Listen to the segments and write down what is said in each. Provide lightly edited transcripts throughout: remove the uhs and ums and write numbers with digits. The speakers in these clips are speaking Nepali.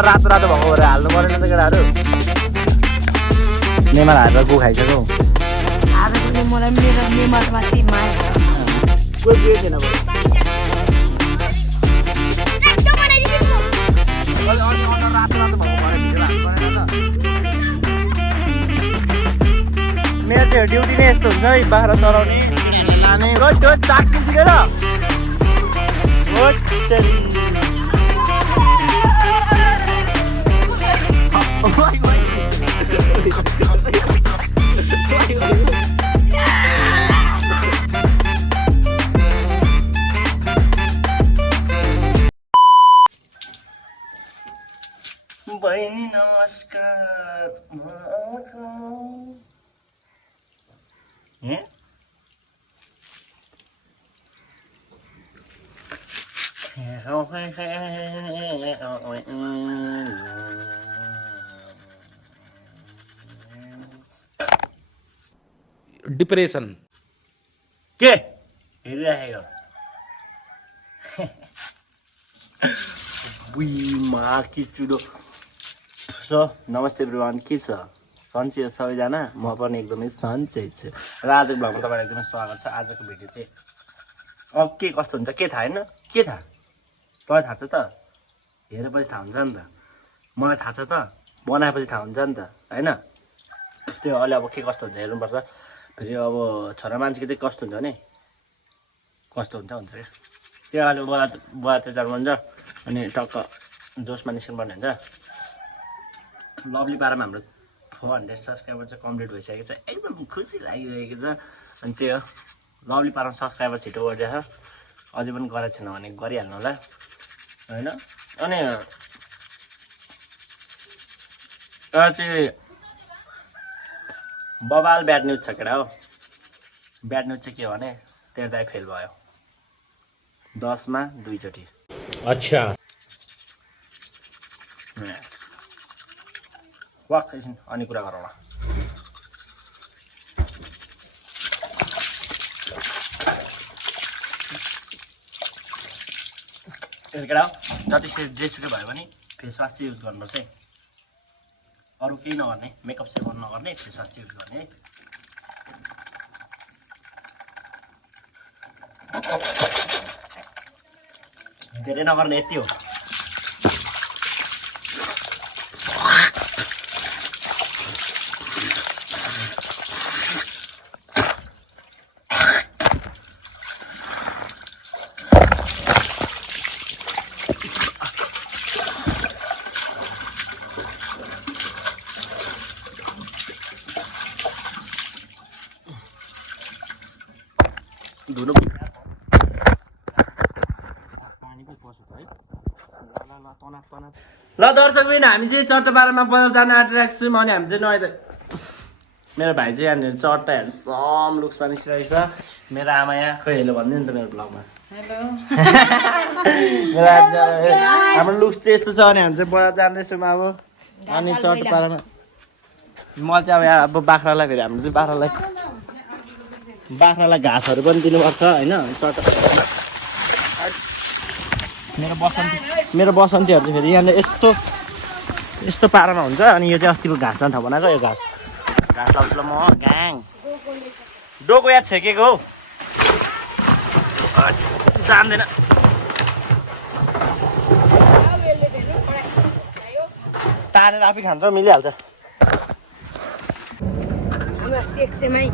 रातो रातो भएको भएर हाल्नु परेन त केटाहरू नेमार हालेर गु खाइसक्यो आज पनि मलाई मेरो नेमारमाथि माया छ कोही दिएन मेरो चाहिँ ड्युटी नै यस्तो हुन्छ है बाख्रा चराउने लाने रोज चाट्ने सिकेर बहिनी नमस्कार डिप्रेसन के हेरिराखेको बुइमा कि चुडो सो नमस्ते एभ्रिवान के छ सन्चै हो सबैजना म पनि एकदमै सन्चै छु र आजको भ्लगमा तपाईँलाई एकदमै स्वागत छ आजको भिडियो चाहिँ अब के कस्तो हुन्छ के थाहा होइन के थाहा तँलाई थाहा छ त हेरेपछि थाहा हुन्छ नि त मलाई थाहा छ त बनाएपछि थाहा हुन्छ नि त होइन त्यो अहिले अब के कस्तो हुन्छ हेर्नुपर्छ फेरि अब छोरा मान्छेको चाहिँ कस्तो हुन्छ भने कस्तो हुन्छ भन्छ क्या त्यो अहिले बुवा चाहिँ जानु हुन्छ अनि टक्क जोसमा निस्किनुपर्ने हुन्छ लभली पारामा हाम्रो 400 सब्सक्राइबर चाहिँ कम्प्लिट भइसकेको छ एकदम खुसी लागिरहेको छ अनि त्यो लभली पारामा सब्सक्राइबर छिटो गरिरहेको छ अझै पनि गरेको छैन भने गरिहाल्नु होला होइन अनि एउटा चाहिँ बबाल ब्याड न्युज छ केटा हो ब्याड न्युज चाहिँ के हो भने तेरो दाइ फेल भयो 10 मा 2 चोटि अच्छा वाक एकछिन अनि कुरा गरौँ केटा जति जेसुकै भयो भने फेसवास चाहिँ युज गर्नुपर्छ है अरू केही नगर्ने मेकअप सेकअप नगर्ने फेसवास चाहिँ युज गर्ने है धेरै नगर्ने यति हो धुनु ल दर्शकबिन हामी चाहिँ चट्टपारामा बजार जान आँटिरहेको छौँ अनि हामी चाहिँ नआइदियो मेरो भाइ चाहिँ यहाँनिर चट्टा ह्यान्डसम लुक्समा निस्किरहेको छ मेरो आमा यहाँ खै हेलो भन्दै नि त मेरो ब्लगमा हाम्रो लुक्स चाहिँ यस्तो छ अनि हामी चाहिँ बजार जाँदैछौँ अब अनि चट्टपारामा म चाहिँ अब यहाँ अब बाख्रालाई फेरि हाम्रो चाहिँ बाख्रालाई घाँसहरू पनि दिनुपर्छ होइन मेरो बसन्तीहरू चाहिँ फेरि यहाँनिर यस्तो पारामा हुन्छ अनि यो चाहिँ अस्तिको घाँस जान ठाउँ बनाएको यो घाँस लाउँछु ल म ग्याङ डोको याद छेकेको हौ जान्दैन तारेर आफै खान्छ मिलिहाल्छ अस्ति 100 मै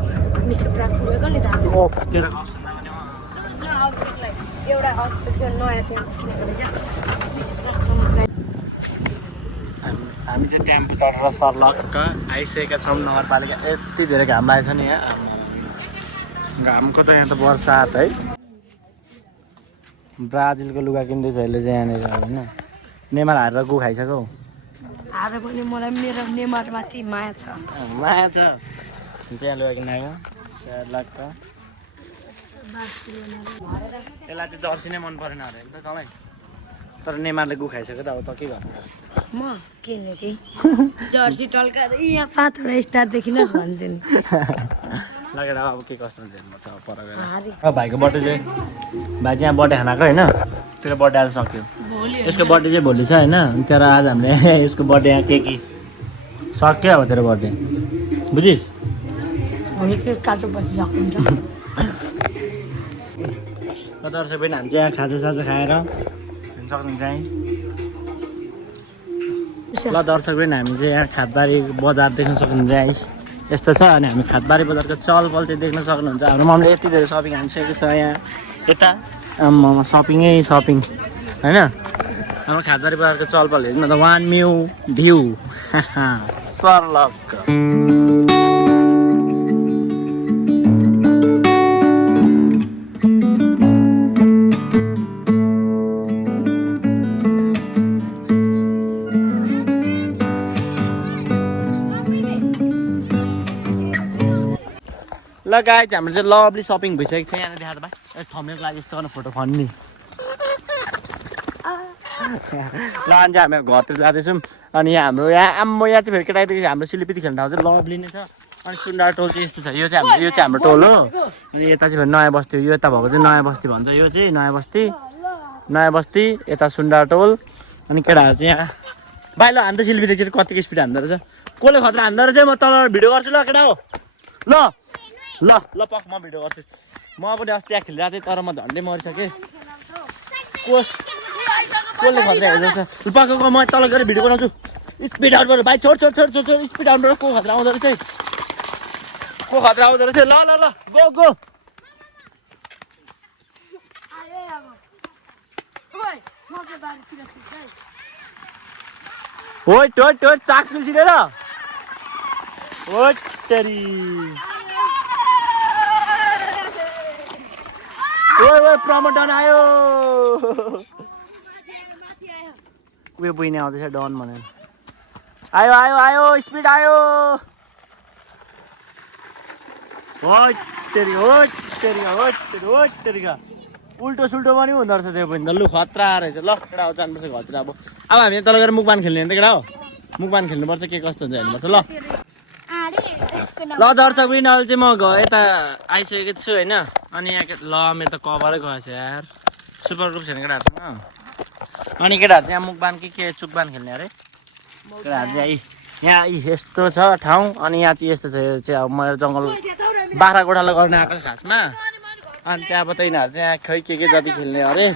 मिसो प्राप्त गरेको नि त एउटा नयाँ हामी चाहिँ टेम्पो चढेर सर्लक्क आइसकेका छौँ नगरपालिका यति धेरै घाम लागेको छ नि यहाँ घामको त यहाँ त बर्सात है ब्राजिलको लुगा किन्दैछ अहिले चाहिँ यहाँनिर होइन नेमार हारेर गु खाइसक्यो आज पनि मलाई मेरो नेमारमाथि माया छ यहाँ लुगा किनाएको सर्लक्क यसलाई चाहिँ जर्सी नै मन परेन अरे त तपाईँ तर नेमारले गु खाइसक्यो त अब त के गर्छ म किन्ने थिएँ जर्सी टल्काएर यहाँ 5 वटा स्टार देखिनुहोस् भन्छु नि लगेर अब के कस्तो हेर्नुपर्छ अब पर गएर हारी अब भाइको बर्थडे चाहिँ भाइ चाहिँ यहाँ बर्थडे खानाको होइन तेरो बर्थडे आज सक्यो यसको बर्थडे चाहिँ भोलि छ होइन तर आज हामीले यसको बर्थडे यहाँ के सक्यो अब तेरो बर्थडे बुझिस् भोलि के काटो पछि सक्नुहुन्छ दर्शक पनि हामी चाहिँ यहाँ खाजासाजा खाएर हिँड्न सक्नुहुन्छ है ल दर्शक पनि हामी चाहिँ यहाँ खादबारी बजार देख्न सक्नुहुन्छ है यस्तो छ अनि हामी खादबारी बजारको चलपल चाहिँ देख्न सक्नुहुन्छ हाम्रो मम्मीले यति धेरै सपिङ हानिसकेको छ यहाँ यता आम्मामा सपिङै सपिङ होइन हाम्रो खादबारी बजारको चलपल हेर्नु त 1 म्यू भ्यू सर्लक ल गाइज हाम्रो चाहिँ लभली सपिङ भइसकेको छ यहाँ देखाएर भाइ थम्नेको लागि यस्तो गर्न फोटो खन्ने ल अनि चाहिँ हामी घरतिर जाँदैछौँ अनि यहाँ हाम्रो यहाँ चाहिँ फेरि केटाकेटी हाम्रो सिलिपिटी खेल्ने ठाउँ चाहिँ लभली नै छ अनि सुन्डार टोल चाहिँ यस्तो छ यो चाहिँ हाम्रो टोल हो अनि यता चाहिँ फेरि नयाँ बस्ती हो यो यता भएको चाहिँ नयाँ बस्ती भन्छ यो चाहिँ नयाँ बस्ती यता सुन्डार टोल अनि केटाहरू चाहिँ यहाँ भाइ ल हामी त सिलिपिटीतिर कतिको स्पिड हान्दो रहेछ कसले खतरा हान्दो रहेछ म तल भिडियो गर्छु ल केटा हो ल पक म भिडियो गर्छु म पनि अस्ति यहाँ खेलिरहेको थिएँ तर म झन्डै मरिसकेँ कसले खतरा हेर्दैछ पक्क म तल गएर भिडियो बनाउँछु स्पिड आउटबाट भाइ छोड स्पिड आउटबाट को खतरा आउँदो रहेछ ल गो ओइ टोट चाक पिल्सिँदैन ओट तेरी ओइ प्रमोटन आयो उयो बहिनी आउँदैछ डन भनेर आयो स्पिड आयो होट तेरी उल्टो सुल्टो पनि हुँदो रहेछ त्यो पनि त लु खतरा रहेछ ल केटा हो जानुपर्छ घरतिर अब हामी तल गएर मुखबान खेल्ने नि त केटा हो मुखबान खेल्नुपर्छ के कस्तो हुन्छ हेर्नुपर्छ ल दर्शक पनि अहिले चाहिँ म यता आइसकेको छु होइन अनि यहाँ ल मेरो त कभरै गएछ यार सुपर ग्रुप छैन केटाहरूसँग अनि केटाहरू चाहिँ यहाँ मुखबान के चुकबान खेल्ने अरे केटाहरू चाहिँ यहाँ यस्तो छ ठाउँ अनि यहाँ चाहिँ यस्तो छ यो चाहिँ अब मेरो जङ्गल बाख्रा गोठालो गर्न आएको खासमा अनि त्यहाँबाट यिनीहरू चाहिँ यहाँ खै के जति खेल्ने अरे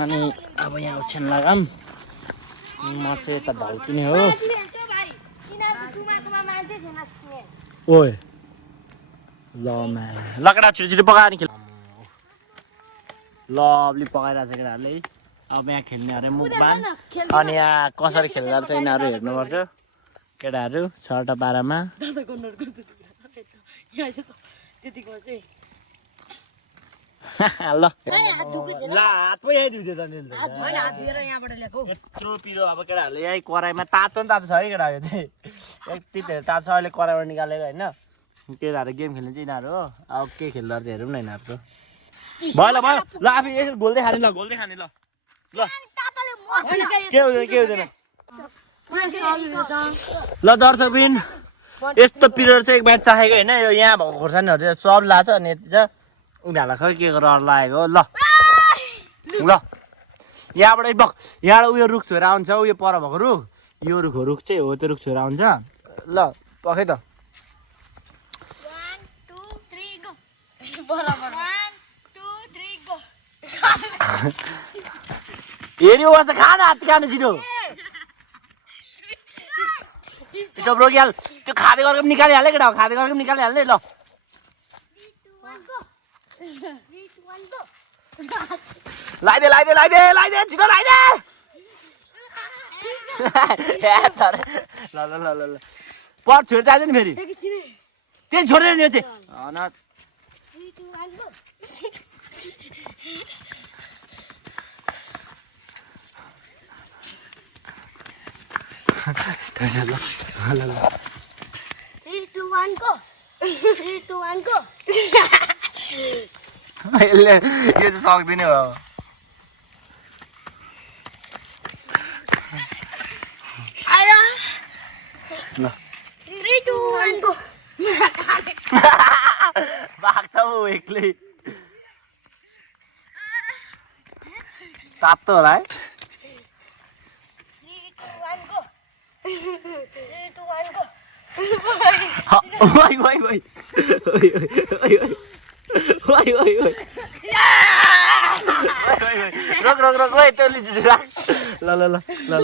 अनि अब यहाँ ओछ्यान लगाम म चाहिँ यता ढल्किने हो ओए ल केटा छिटो पकाएर खेल लभली पकाइरहेको छ केटाहरूले अब यहाँ खेल्ने अरे मुखबान अनि यहाँ कसरी खेल्दो रहेछ यिनीहरू हेर्नुपर्छ केटाहरू 6टा 12मा ल हात पो यहीँ धुइदियो त यत्रो पिरो अब केटाहरूले यहीँ कराईमा तातो छ है केटा यो चाहिँ यति धेरै तातो छ अहिले कराईबाट निकालेको होइन केटाहरू गेम खेल्ने चाहिँ यिनीहरू हो अब के खेल्दो रहेछ हेरौँ न यिनीहरूको भयो ल आफै यसरी घोल्दै खाने ल के हुँदैन ल दर्शक बिन यस्तो पिरियड चाहिँ एक बार चाहेको होइन यो यहाँ भएको खोर्सानीहरू चाहिँ सब लाछ अनि यति चाहिँ उनीहरूलाई खै के गरेर लागेको ल यहाँबाट उयो रुख छोएर आउँछ उयो पर भएको रुख यो रुख चाहिँ हो त्यो रुख छोएर आउँछ ल पखै त 1 2 3 गो 1 2 3 गो हेऱ्यो वाचा खाना हात खानु छिटो छिटो ब्रोकिहाल त्यो खाँदै गरेको पनि निकालिहाल्यो केटा खाँदै गरेको पनि निकालिहाल्ने ल 3 2 1 गो लगाइदे छिटो लगाइदे ल पर छोएर जान्छ नि फेरि त्यही छोड्दैन यो चाहिँ 3 2 1 गो ल 3 2 1 गो 3 2 1 गो यसले यो चाहिँ सक्दिनँ हो आऊ एक्लै तातो होला है 3 2 1 go 3 2 1 go ओइ ओइ ओइ ओइ ओइ ओइ ओइ ओइ रोक रोक रोक ओइ त्यो लिचु ल ल ल ल ल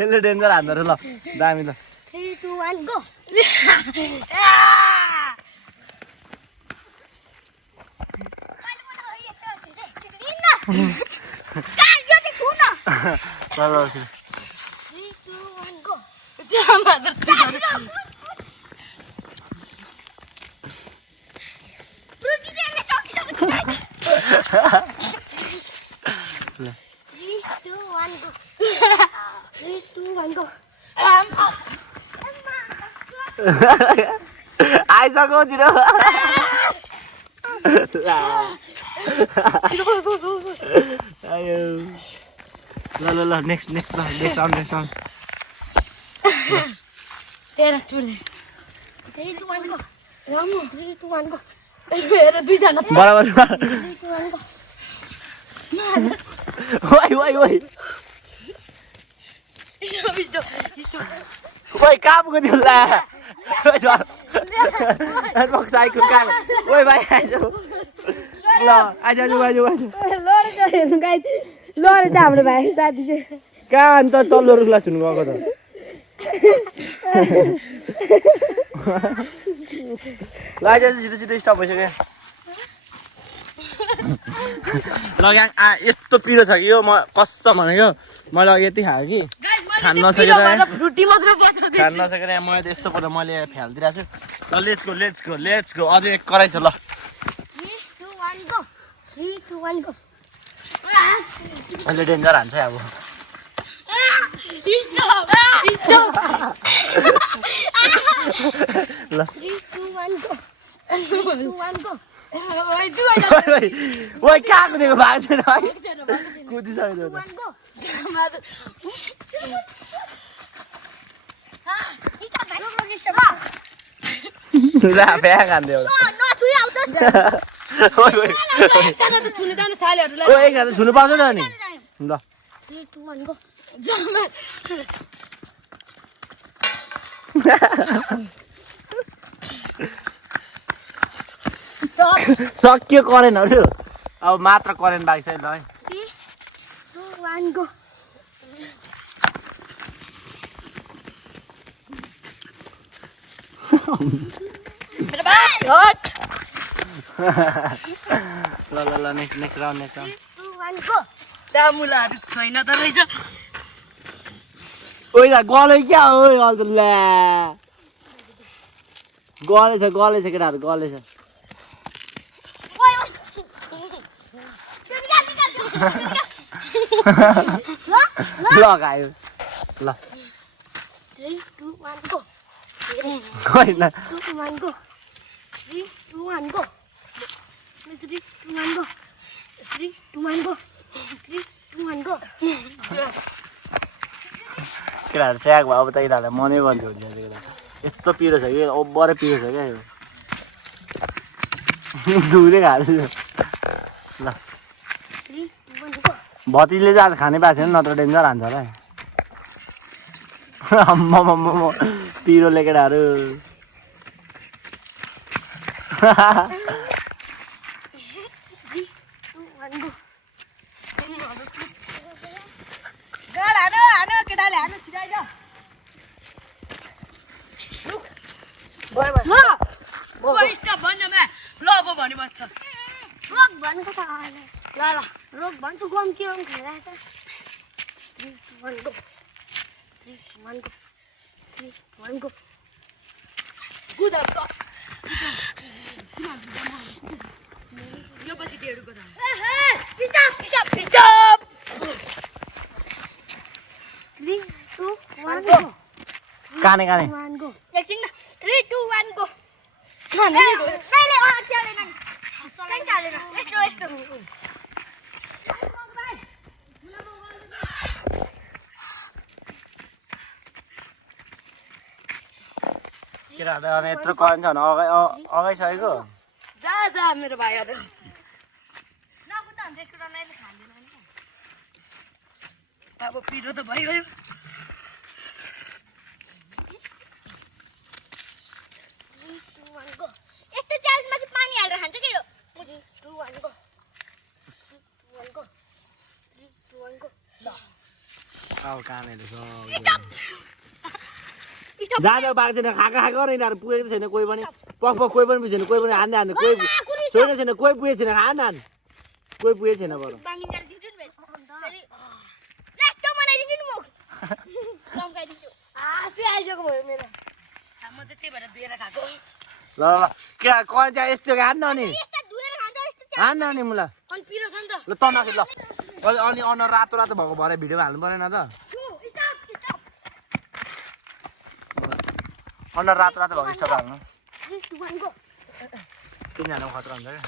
यसले डेन्जर हान्दो रहेछ ल दामी ल 3 2 1 go ल ल 3 2 1 go Fruity jelly सकिसक्यो 3 2 1 go 3 2 1 go आइसक्यो छिटो आयो ल ल ल नेक्स्ट नेक्स्ट ल नेक्स्ट आउनु तेरा छोड्दे 3 2 1 go रामु 3 2 1 go हेर दुईजना बराबर 3 2 1 go ओइ ओइ ओइ ओइ कहाँ पुग्यो त्यो ला साइकल कहाँ ओइ भाइ आइज ल आइज आइज आइज आइज लडेर चाहिँ हेर्नु गाई लडेर चाहिँ हाम्रो भाइ साथी चाहिँ कहाँ अन्त तल्लो रुखलाई छुनु गएको त ल आइज छिटो छिटो स्टप भइसक्यो ल ग्याङ यस्तो पिरो छ कि यो म कसम भनेको मैले अघि यति खाएँ कि खान नसकेर फ्रुटी मात्र बचाउँदै खान नसकेर मैले त यस्तो पऱ्यो मैले फ्यालिदिरहेको छु ल लेट्स गो अझै एक कराइ छ ल 3 2 1 go 3 2 1 go अहिले डेन्जर हान्छ है अब ल 3 2 1 go 3 2 1 go ओइ कहाँ कुदेको भएको छैन है कुदिसक्यो 1 go ल भ्या खान्थ्यो एकजना त छुनु जानु सालेहरूलाई ओ एकजना छुनु पाउँछ त नि ल 3 2 1 go सक्यो करेन्टहरू अब मात्र करेन्ट बाँकी छैन है 3 2 1 go ल ल ल नेक्स्ट राउन्ड 3 2 1 go चामुलाहरू छैन त रहेछ ओइ ला गले क्या ओइ अलि त ल्या गले छ केटाहरू गले छ लगायो ल 3 2 1 go होइन 2 1 go 3 2 1 go 3 2 1 go 3 2 1 go 3 2 1 go केटाहरू स्याग भयो अब त यिनीहरूलाई मनै भन्थ्यो हुन्छ यस्तो पिरो छ कि ओभरै पिरो छ क्या यो धुले खाँदैछ ल 3 2 1 go भतिजले चाहिँ आज खानै पाएको छैन नत्र डेन्जर हान्छ होला आम्मामामा पिरोले केटाहरू रोक भनेको छ ल ल रोक भन्छु गम के गम खाइरहेको छ 3 2 1 go 3 1 go 3 1 go यो पछि डेढको त पिस्टप 3 2 1 go काने 1 go एकछिन 3 2 1 go मैले चलेन नि चलेन यस्तो केटाहरूले अनि यत्रो करेन्ट छ भने अगाइसकेको जा जा मेरो भाइहरू नकुद्दा हुन्छ यसको डरले खाँदैन नि अब पिरो त भइगयो यस्तो च्यालेन्जमा चाहिँ पानी हालेर खान्छ के यो 3 2 1 गो 3 2 1 गो 3 2 1 गो ल अब कानेले स्टप जाँदा पाएको छैन खाएको खाएको नै यिनीहरू पुगेको छैन कोही पनि पख कोही पनि पुगेको छैन कोही पनि हान्ने कोही छोडेको छैन कोही पुगेको छैन हान कोही पुगेको छैन बरु बाङ्गी जाल दिन्छु नि फेरि लास्ट बनाइदिन्छु नि म लम्काइदिन्छु आँसु आइसक्यो भयो मेरो म त त्यही भएर दुएर खाएको ल ल के कहाँ चाहिँ यस्तो हान्न अनि यस्ता धुएर खान्छ यस्तो हान्न अनि मुला अनि पिरो छ नि त ल तनाखि ल अनि अनुहार रातो रातो भएको भरे भिडियो हाल्नु परेन त स्टप स्टप अनुहार रातो रातो भएको स्टप हाल्नु 3 2 1 गो तिनजना खतरा हुन्छ क्या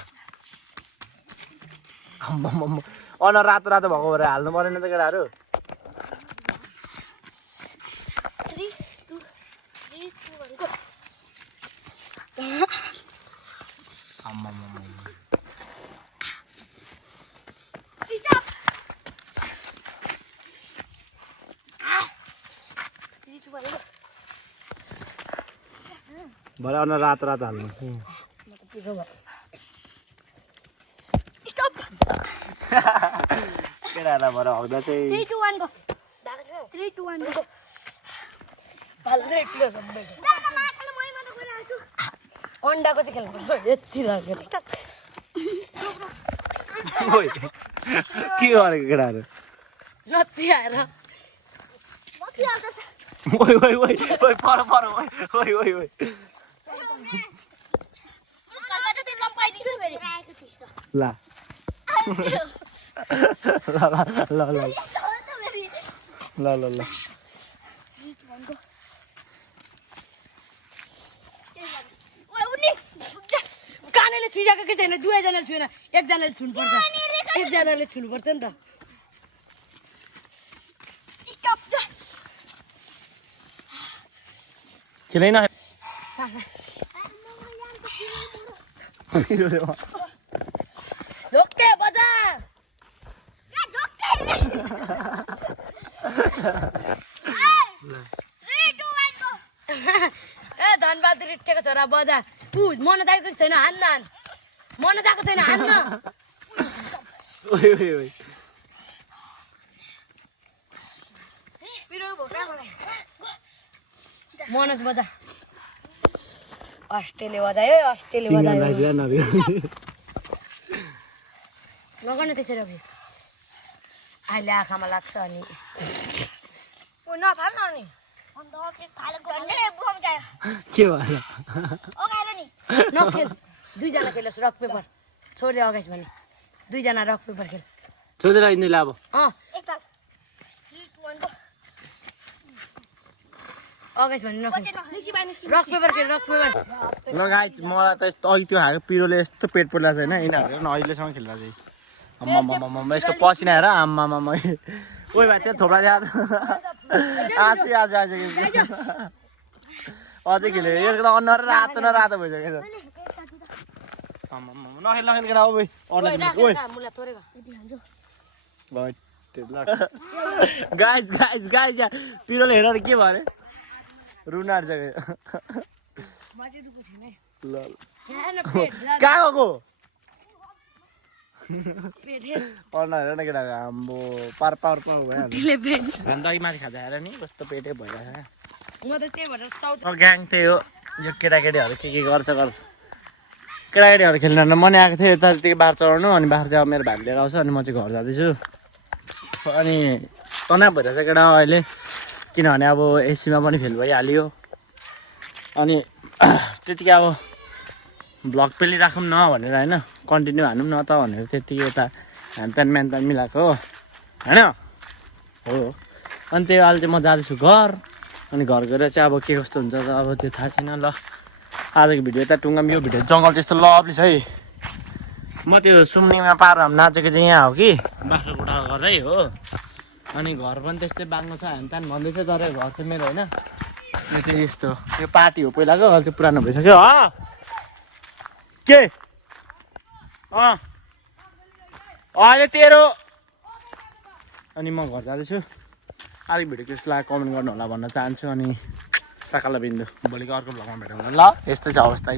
अनुहार रातो रातो भएको भएर हाल्नु परेन त केटाहरू 3 2 1 गो स्टप 3 2 1 गो भरे अनुहार रातो रातो हाल्नु पिरो भयो स्टप केटाहरूलाई भरे हग्दा चाहिँ 3 2 1 गो 3 2 1 गो हाल्दै पिरो छ दादा माछाले मै मात्र गइरहेको छु अन्डाको चाहिँ खेल्नु यति राखेर ओइ के गरेको केटाहरू नचिहाएर मकिहाल्छ ओइ ओइ ओइ ओइ पर ओइ ओइ ओइ घरमा चाहिँ त्यो लम्काइदिन्छु नि फेरि आएको थिइस् ल ल ल ल ल ल ल कानेले छुइसकेको के छैन दुवैजनाले छुएन एकजनाले छुनुपर्छ एकजनाले छुनुपर्छ नि त खेलै न ढोके बजा ए धनबहादुर इट्ठेको छोरा बजा मन दाइको छैन हान्न हान मन दाएको छैन हान्न ओइ ओइ ओइ मनोज बजा अस्ट्रेलिया बजायो अस्ट्रेलिया बजायो नगर्ने त्यसरी अघि अहिले आँखामा लाग्छ अनि नफाल्न अनि के भयो नखेल दुईजना खेलोस् रक पेपर छोड्यो अगाइस भने दुईजना रक पेपर खेल सोधेर हिँड्दै अब अगाइस भने नखेल रक पेपर खेल रक पेपर ल गाइस मलाई त यस्तो अघि त्यो खाएको पिरोले यस्तो पेट पोलिरहेको छैन यिनीहरू न अहिलेसम्म खेल्दा चाहिँ आम्मामामा यसको पसिना हेर आम्मामामा ओइ भाइ त्यो थोप्रा ल्याएर आँसु आँसु आइसक्यो अझै खेल्यो यसको त अनुहार रातो न रातो भइसक्यो आम्मामामा नखेल नखेल केटा ओइ ओइ गाइस गाइस गाइस पिरोले हेरेर के भयो अरे रुन आँटिसक्यो ल कहाँ गएको अनुहार हेर न केटाको आम्बो पार पार पार भइहाल्यो हामी दही माथि खाँदा हेर नि कस्तो पेटै भइरहेको ग्याङ त्यही हो यो केटाकेटीहरू के गर्छ केटाकेटीहरू खेल्न मनै आएको थियो यता त्यतिकै बार चढाउनु अनि बार चाहिँ मेरो भाइ लिएर आउँछ अनि म चाहिँ घर जाँदैछु अनि तनाव भइरहेछ केटा अहिले किनभने अब एसीमा पनि फेल भइहाल्यो अनि त्यतिकै अब भ्लग पेली राखौँ न भनेर होइन कन्टिन्यू हानौँ न त भनेर त्यतिकै यता ह्यानत्यान म्यानत्यान मिलाएको होइन हो अनि त्यही अहिले चाहिँ म जाँदैछु घर अनि घर गएर चाहिँ अब के कस्तो हुन्छ त अब त्यो थाहा छैन ल आजको भिडियो यता टुङ्गाम यो भिडियो जङ्गल त्यस्तो लभली छ है म त्यो सुम्निङमा पार हामी नाचेको चाहिँ यहाँ हो कि बाख्राकोटा गर्दै हो अनि घर पनि त्यस्तै बाङ्गो छ ह्यानत्यान भन्दै थियो तर घर चाहिँ मेरो होइन यो चाहिँ यस्तो यो पार्टी हो पहिलाको अहिले चाहिँ पुरानो भइसक्यो के अहिले तेरो अनि म घर जाँदैछु अलिक भिडियो कस्तो लाग्यो कमेन्ट गर्नु होला भन्न चाहन्छु अनि सकाल बिन्दु भोलिको अर्को भ्लगमा भेटौँ ल यस्तै छ अवस्था